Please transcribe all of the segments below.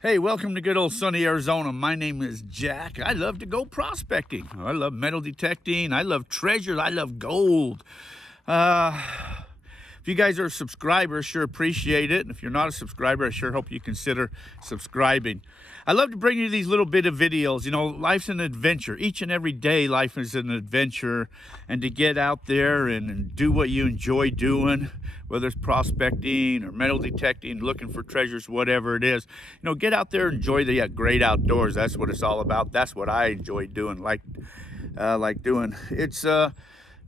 Hey, welcome to good old sunny Arizona. My name is Jack. I love to go prospecting. I love metal detecting. I love treasures. I love gold. If you guys are subscribers, sure appreciate it. And if you're not a subscriber, I sure hope you consider subscribing. I love to bring you these little bit of videos. You know, life's an adventure. Each and every day, life is an adventure. And to get out there and do what you enjoy doing, whether it's prospecting or metal detecting, looking for treasures, whatever it is, you know, get out there and enjoy the great outdoors. That's what it's all about. That's what I enjoy doing, like doing. It's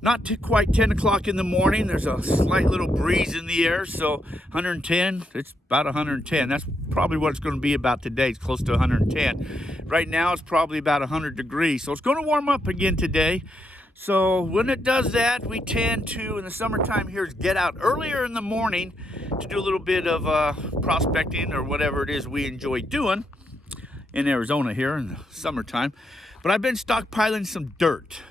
not quite 10 o'clock in the morning. There's a slight little breeze in the air, so 110, it's about 110. That's probably what it's going to be about today. It's close to 110. Right now, it's probably about 100 degrees, so it's going to warm up again today. So when it does that, we tend to, in the summertime here, is get out earlier in the morning to do a little bit of prospecting or whatever it is we enjoy doing in Arizona here in the summertime. But I've been stockpiling some dirt.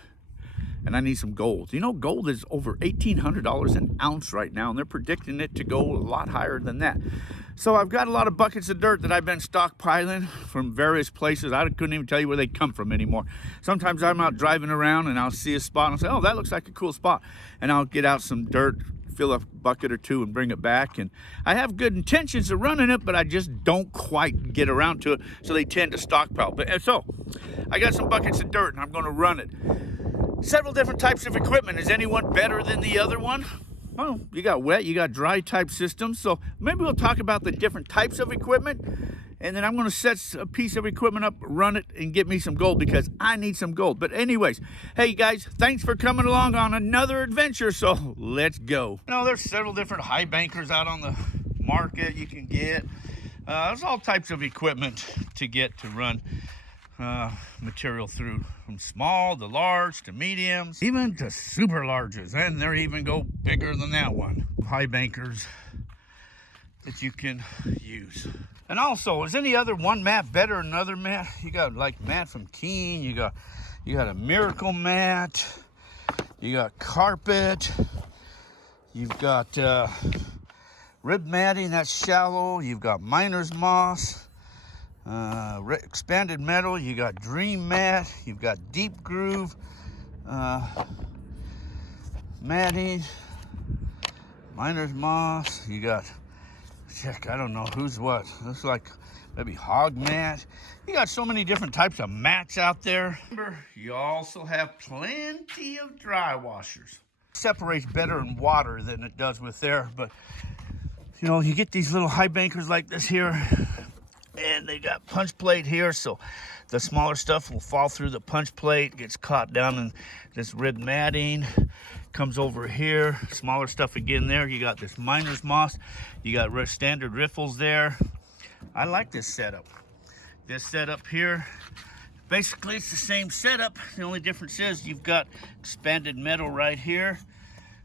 And I need some gold. You know, gold is over $1,800 an ounce right now, and they're predicting it to go a lot higher than that. So I've got a lot of buckets of dirt that I've been stockpiling from various places. I couldn't even tell you where they come from anymore. Sometimes I'm out driving around and I'll see a spot and I'll say, oh, that looks like a cool spot. And I'll get out some dirt, fill a bucket or two and bring it back. And I have good intentions of running it, but I just don't quite get around to it. So they tend to stockpile. But so I got some buckets of dirt and I'm going to run it. Several different types of equipment. Is anyone better than the other one? Well, you got wet, you got dry type systems. So maybe we'll talk about the different types of equipment. And then I'm going to set a piece of equipment up, run it, and get me some gold because I need some gold. But anyways, hey guys, thanks for coming along on another adventure. So let's go. You know, there's several different high bankers out on the market you can get. There's all types of equipment to get to run material through, from small to large to mediums, even to super larges, and they even go bigger than that one. High bankers that you can use. And also, is any other one mat better than another mat? You got like mat from Keene, you got a miracle mat, you got carpet, you've got rib matting that's shallow, you've got miner's moss, expanded metal, you got dream mat, you've got deep groove matting, miner's moss, you got, I don't know who's what, looks like maybe hog mat. You got so many different types of mats out there. Remember, you also have plenty of dry washers. Separates better in water than it does with air, but you know, you get these little high bankers like this here, and they got punch plate here, so the smaller stuff will fall through the punch plate, gets caught down in this rib matting, comes over here, smaller stuff again there. You got this miner's moss, you got standard riffles there. I like this setup. This setup here, basically it's the same setup. The only difference is you've got expanded metal right here.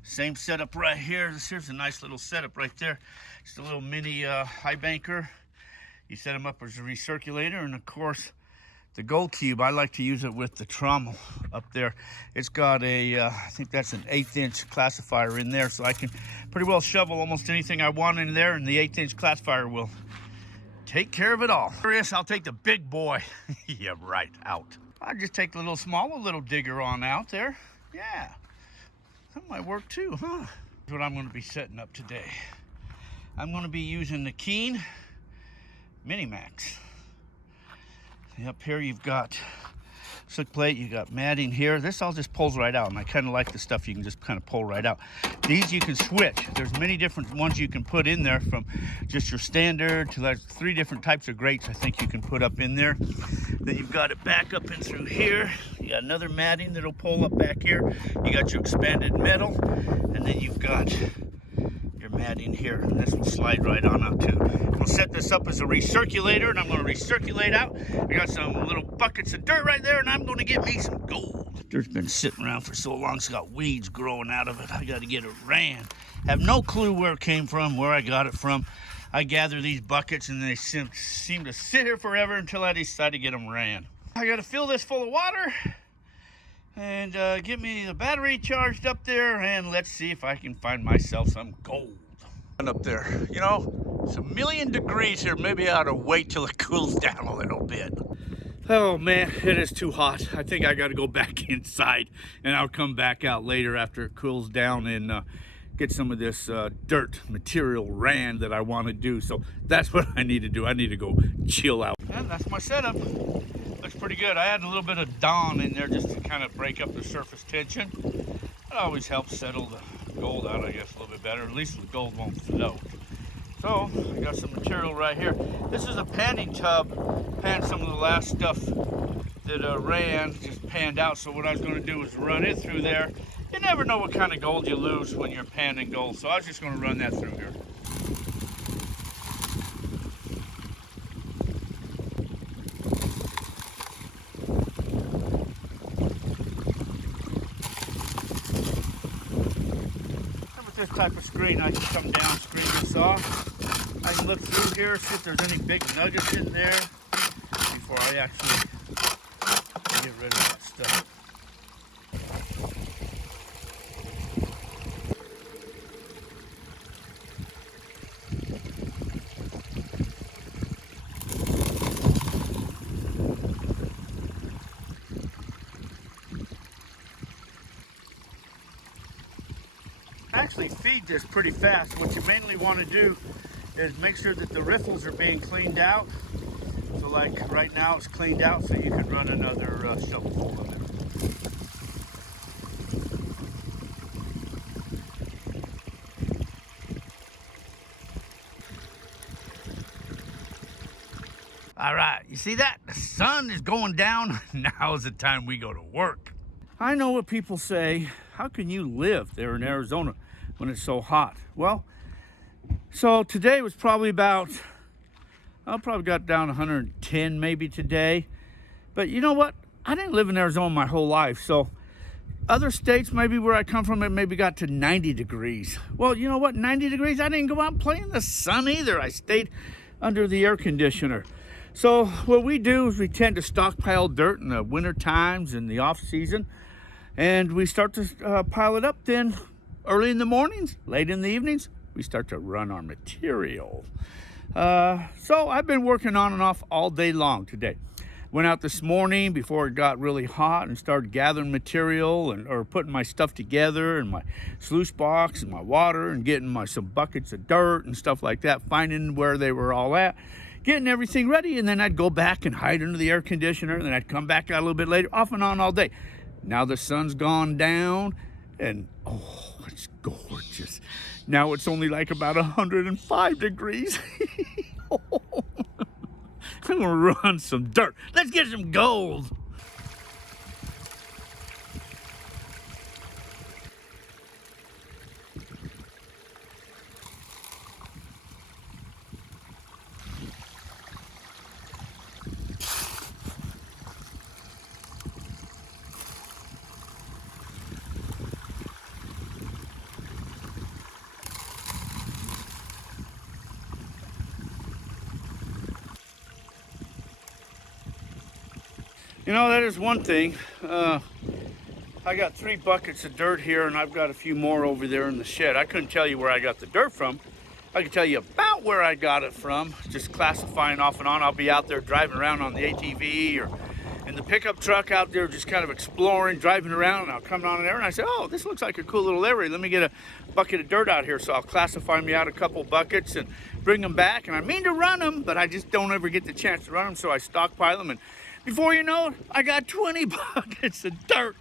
Same setup right here. Here's a nice little setup right there. It's a little mini high banker. You set them up as a recirculator, and of course, the gold cube, I like to use it with the trommel up there. It's got a, I think that's an 1/8 inch classifier in there, so I can pretty well shovel almost anything I want in there, and the 1/8 inch classifier will take care of it all. Yes, I'll take the big boy, yeah, right, out. I'll just take the little digger on out there. Yeah, that might work too, huh? That's what I'm gonna be setting up today. I'm gonna be using the Keene Mini Max. Up here you've got slick plate, you got matting here. This all just pulls right out, and I kind of like the stuff you can just kind of pull right out. These you can switch. There's many different ones you can put in there, from just your standard to like 3 different types of grates I think you can put up in there. Then you've got it back up and through here. You got another matting that'll pull up back here. You got your expanded metal, and then you've got your matting here, and this will slide right on out too. We'll set this up as a recirculator, and I'm going to recirculate out. I got some little buckets of dirt right there, and I'm going to get me some gold. Dirt's been sitting around for so long, it's got weeds growing out of it. I got to get it ran. Have no clue where it came from, where I got it from. I gather these buckets, and they seem to sit here forever until I decide to get them ran. I got to fill this full of water and get me the battery charged up there, and let's see if I can find myself some gold. Up there, you know, it's 1,000,000 degrees here. Maybe I ought to wait till it cools down a little bit. Oh man, it is too hot. I think I got to go back inside, and I'll come back out later after it cools down and get some of this dirt material ran that I want to do. So that's what I need to do. I need to go chill out. And that's my setup. Looks pretty good. I added a little bit of Dawn in there just to kind of break up the surface tension. It always helps settle the gold out, I guess, a little bit better. At least the gold won't float. So I got some material right here. This is a panning tub. Panned some of the last stuff that ran, just panned out. So what I was going to do is run it through there. You never know what kind of gold you lose when you're panning gold. So I was just going to run that through here. This type of screen, I can come down, screen this off. I can look through here, see if there's any big nuggets in there before I actually get rid of that stuff. Actually feed this pretty fast. What you mainly want to do is make sure that the riffles are being cleaned out. So like right now it's cleaned out, so you could run another shovelful of it. All right, you see that? The sun is going down. Now is the time we go to work. I know what people say. How can you live there in Arizona when it's so hot? Well, so today was probably about, I probably got down 110 maybe today. But you know what? I didn't live in Arizona my whole life. So other states, maybe where I come from, it maybe got to 90 degrees. Well, you know what? 90 degrees, I didn't go out and play in the sun either. I stayed under the air conditioner. So what we do is we tend to stockpile dirt in the winter times and the off season. And we start to pile it up then early in the mornings, late in the evenings, we start to run our material. So I've been working on and off all day long today. Went out this morning before it got really hot and started gathering material or putting my stuff together and my sluice box and my water and getting some buckets of dirt and stuff like that, finding where they were all at, getting everything ready, and then I'd go back and hide under the air conditioner, and then I'd come back out a little bit later, off and on all day. Now the sun's gone down, and oh, it's gorgeous. Now it's only like about 105 degrees. I'm gonna run some dirt. Let's get some gold. You know, that is one thing. I got 3 buckets of dirt here, and I've got a few more over there in the shed. I couldn't tell you where I got the dirt from. I can tell you about where I got it from, just classifying off and on. I'll be out there driving around on the ATV or in the pickup truck out there, just kind of exploring, driving around, and I'll come down there and I say, oh, this looks like a cool little area. Let me get a bucket of dirt out here. So I'll classify me out a couple buckets and bring them back. And I mean to run them, but I just don't ever get the chance to run them. So I stockpile them, and before you know it, I got 20 buckets of dirt.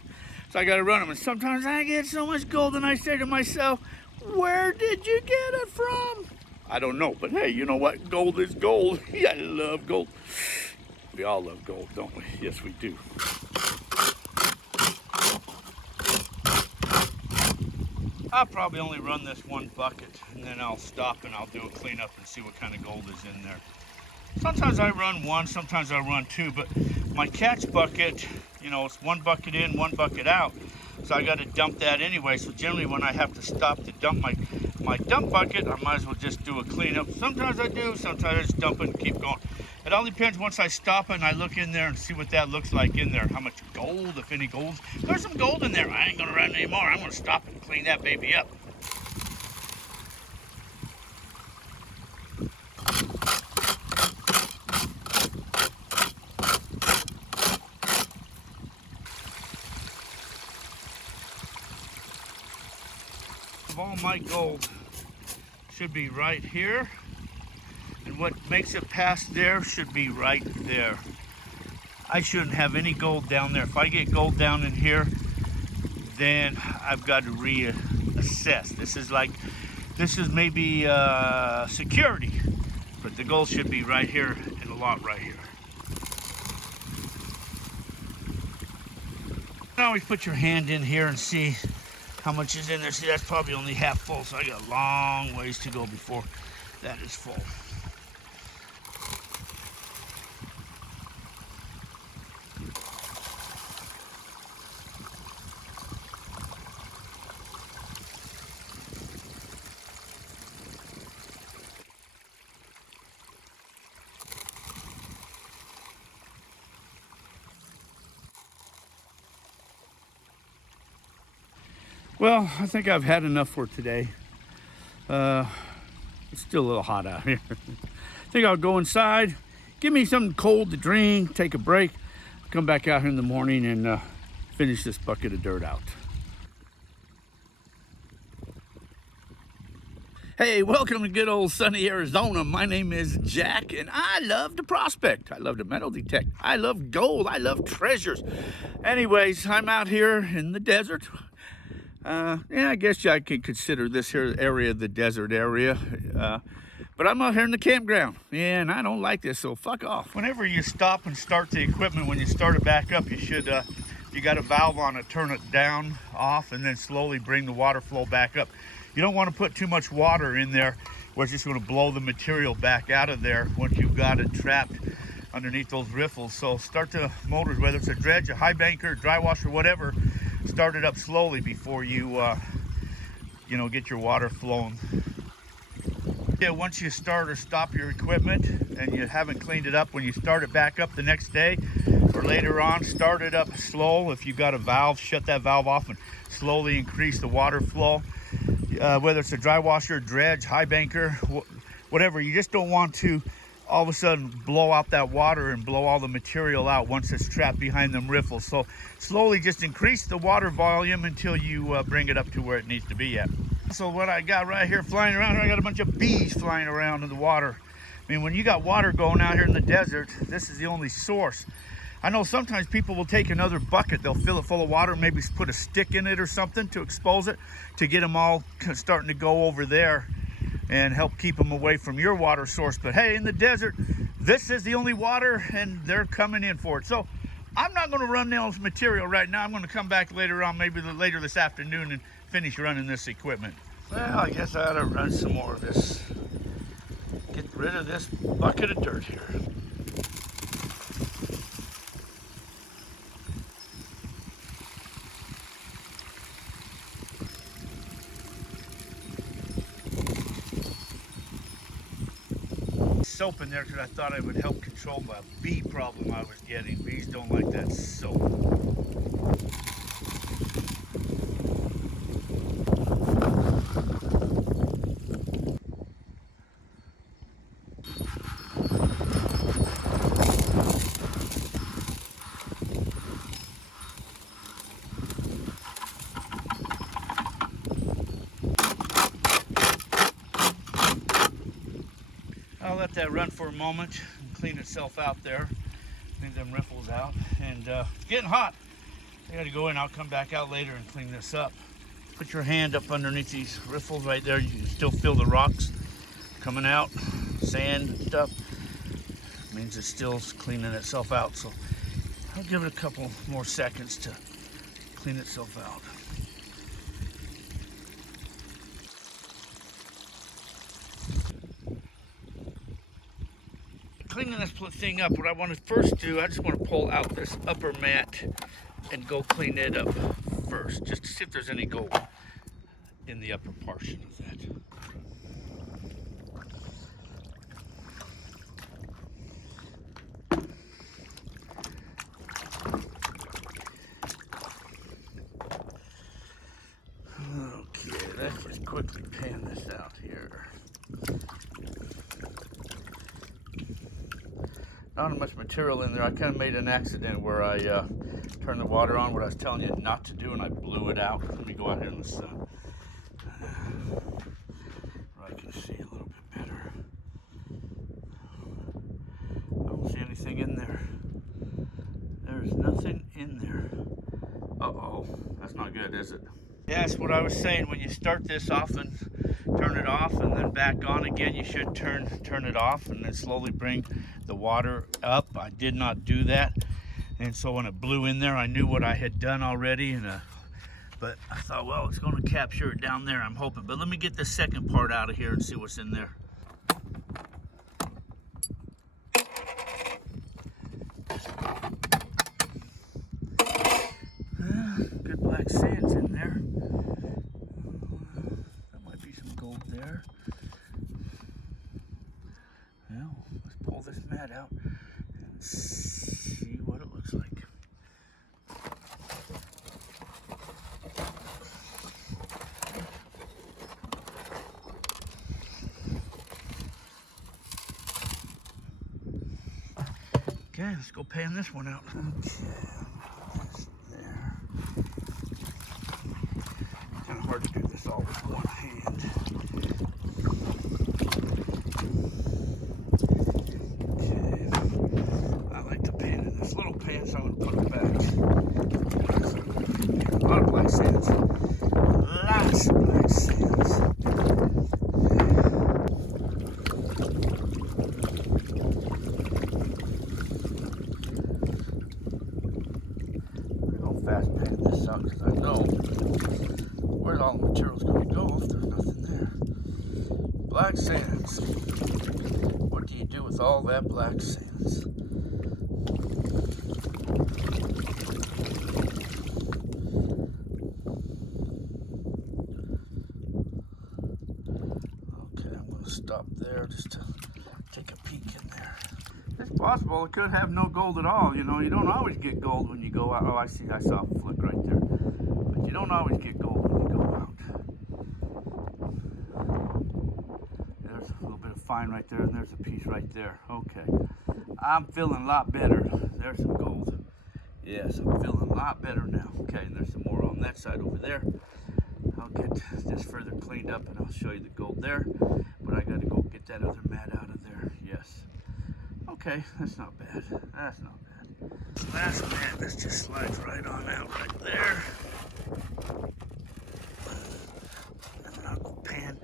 So I got to run them. And sometimes I get so much gold and I say to myself, where did you get it from? I don't know, but hey, you know what? Gold is gold. I love gold. We all love gold, don't we? Yes, we do. I'll probably only run this 1 bucket, and then I'll stop and I'll do a cleanup and see what kind of gold is in there. Sometimes I run 1, sometimes I run 2, but my catch bucket, you know, it's 1 bucket in, 1 bucket out. So I got to dump that anyway. So generally when I have to stop to dump my dump bucket, I might as well just do a cleanup. Sometimes I do, sometimes I just dump it and keep going. It all depends. Once I stop it and I look in there and see what that looks like in there, how much gold, if any gold. There's some gold in there. I ain't gonna run anymore. I'm gonna stop and clean that baby up. all my gold should be right here. And what makes it past there should be right there. I shouldn't have any gold down there. If I get gold down in here, then I've got to reassess. This is maybe security, but the gold should be right here and a lot right here. You always put your hand in here and see how much is in there. See, that's probably only half full, so I got a long ways to go before that is full. Well, I think I've had enough for today. It's still a little hot out here. I think I'll go inside, give me something cold to drink, take a break, come back out here in the morning and finish this bucket of dirt out. Hey, welcome to good old sunny Arizona. My name is Jack, and I love to prospect. I love to metal detect. I love gold. I love treasures. Anyways, I'm out here in the desert. Yeah, I guess I can consider this here area the desert area. But I'm out here in the campground, and I don't like this, so fuck off. Whenever you stop and start the equipment, when you start it back up, you should, you got a valve on it, turn it down, off, and then slowly bring the water flow back up. You don't want to put too much water in there where it's just going to blow the material back out of there once you've got it trapped underneath those riffles. So start the motors, whether it's a dredge, a high banker, dry washer, whatever, start it up slowly before you, you know, get your water flowing. Yeah, once you start or stop your equipment and you haven't cleaned it up, when you start it back up the next day or later on, start it up slow. If you've got a valve, shut that valve off and slowly increase the water flow. Whether it's a dry washer, dredge, high banker, whatever, you just don't want to all of a sudden blow out that water and blow all the material out once it's trapped behind them riffles. So slowly just increase the water volume until you bring it up to where it needs to be at. So what I got right here flying around here, I got a bunch of bees flying around in the water. I mean, when you got water going out here in the desert, this is the only source. I know sometimes people will take another bucket, they'll fill it full of water, maybe put a stick in it or something to expose it, to get them all starting to go over there and help keep them away from your water source. But hey, in the desert, this is the only water and they're coming in for it. So I'm not gonna run this material right now. I'm gonna come back later on, maybe later this afternoon, and finish running this equipment. Well, I guess I ought to run some more of this. Get rid of this bucket of dirt here. Soap in there because I thought it would help control my bee problem I was getting. Bees don't like that soap. I'll let that run for a moment and clean itself out there. Clean them riffles out. And it's getting hot. I gotta go in, I'll come back out later and clean this up. Put your hand up underneath these riffles right there. You can still feel the rocks coming out, sand and stuff. It means it's still cleaning itself out. So I'll give it a couple more seconds to clean itself out. Cleaning this thing up, what I want to first do, I just want to pull out this upper mat and go clean it up first, just to see if there's any gold in the upper portion of that. Okay, let's just quickly pan this out here. Not much material in there. I kind of made an accident where I turned the water on, what I was telling you not to do, and I blew it out. Let me go out here in the sun. anything in there. There's nothing in there. Uh-oh, that's not good, is it? Yeah, that's what I was saying. When you start this off and turn it off and then back on again, you should turn it off and then slowly bring the water up. I did not do that. And so when it blew in there, I knew what I had done already. But I thought, well, it's going to capture it down there, I'm hoping. But let me get the second part out of here and see what's in there. Good black sand's in there. That might be some gold there. Well, let's pull this mat out and see what it looks like. Okay, let's go pan this one out. Okay, that's there. Kind of hard to do this all with one hand. Okay, I like to pan in this little pan, so I'm going to put it back. A lot of black sands. Lots of black sands. Fast pan this out because I know where all the material's going to go if there's nothing there. Black sands. What do you do with all that black sands? Okay, I'm going to stop there just to take a peek in there. It's possible it could have no gold at all. You know, you don't always get gold when you go out. Oh, I see, I saw a flick right there. But you don't always get gold when you go out. There's a little bit of fine right there, and there's a piece right there. Okay. I'm feeling a lot better. There's some gold. Yes, I'm feeling a lot better now. Okay, and there's some more on that side over there. I'll get this further cleaned up, and I'll show you the gold there. But I got to go get that other mat out of there. Yes. Okay, that's not bad. That's not bad. Last mat, this just slides right on out right there. And then I'll go pan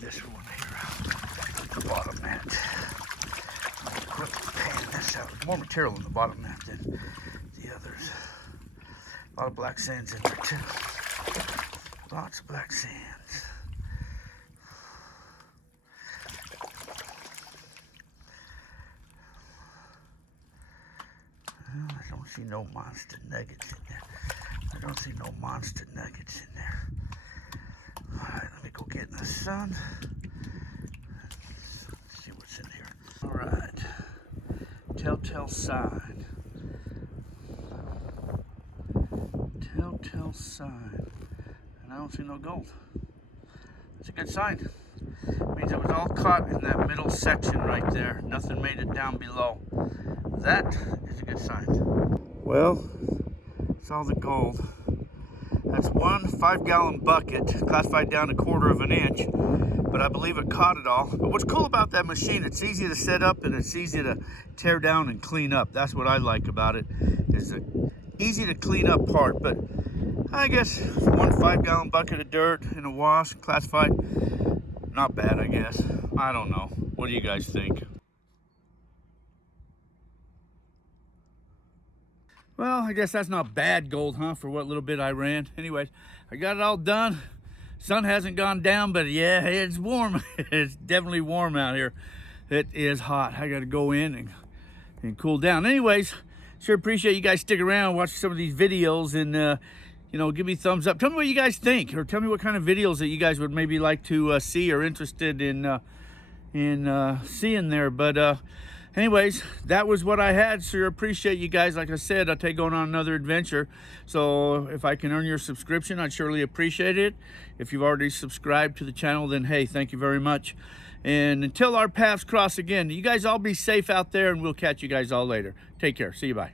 this one here out, the bottom mat. I'll quickly pan this out. More material in the bottom mat than the others. A lot of black sands in there too. Lots of black sands. I don't see no monster nuggets in there. I don't see no monster nuggets in there. Alright, let me go get in the sun. Let's see what's in here. Alright. Telltale sign. Telltale sign. And I don't see no gold. That's a good sign. It means it was all caught in that middle section right there. Nothing made it down below. That is a good sign. Well, it's all the gold. That's one 5-gallon bucket, classified down 1/4 of an inch, but I believe it caught it all. But what's cool about that machine, it's easy to set up and it's easy to tear down and clean up. That's what I like about it, is the easy to clean up part. But I guess one 5-gallon bucket of dirt in a wash, classified, not bad, I guess. I don't know. What do you guys think? Well, I guess that's not bad gold, huh, for what little bit I ran. Anyways, I got it all done. Sun hasn't gone down, but yeah, it's warm. It's definitely warm out here. It is hot. I got to go in and cool down. Anyways, sure appreciate you guys sticking around, watching some of these videos, and you know, give me a thumbs up. Tell me what you guys think, or tell me what kind of videos that you guys would maybe like to see or interested in seeing there. But anyways, that was what I had. Sure appreciate you guys. Like I said, I'll take going on another adventure. So if I can earn your subscription, I'd surely appreciate it. If you've already subscribed to the channel, then hey, thank you very much. And until our paths cross again, you guys all be safe out there, and we'll catch you guys all later. Take care. See you. Bye.